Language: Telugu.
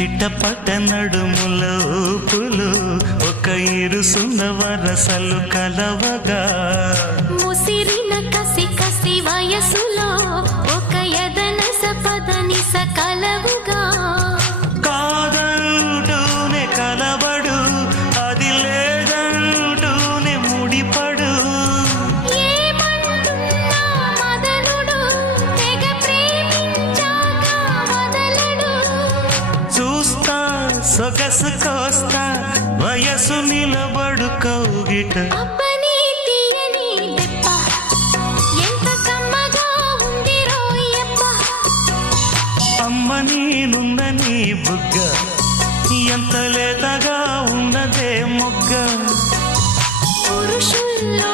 చిట్టపట్ట నడుముల ఊపులు ఒక ఇరుసున్న వరసలు కలవగా ముసిరిన కసి కసి వయసులో ఒక యదన సపదని సకలవుగా కాదంటూనే కలబడు అది లేదంటూనే ముడిపడు ఏమంటున్నా మదనుడు తెగ ప్రేమించాక వదలడు చూస్తా సొగసు కోస్తా వయసు నిలబడు కౌగిట అబ్బని తీయని దెబ్బ ఎంత కమ్మగా ఉంది రోయప్ప అమ్మ నేనున్న నీ బుగ్గ ఎంత లేతగా ఉన్నదే మొగ్గ పురుషుల్లో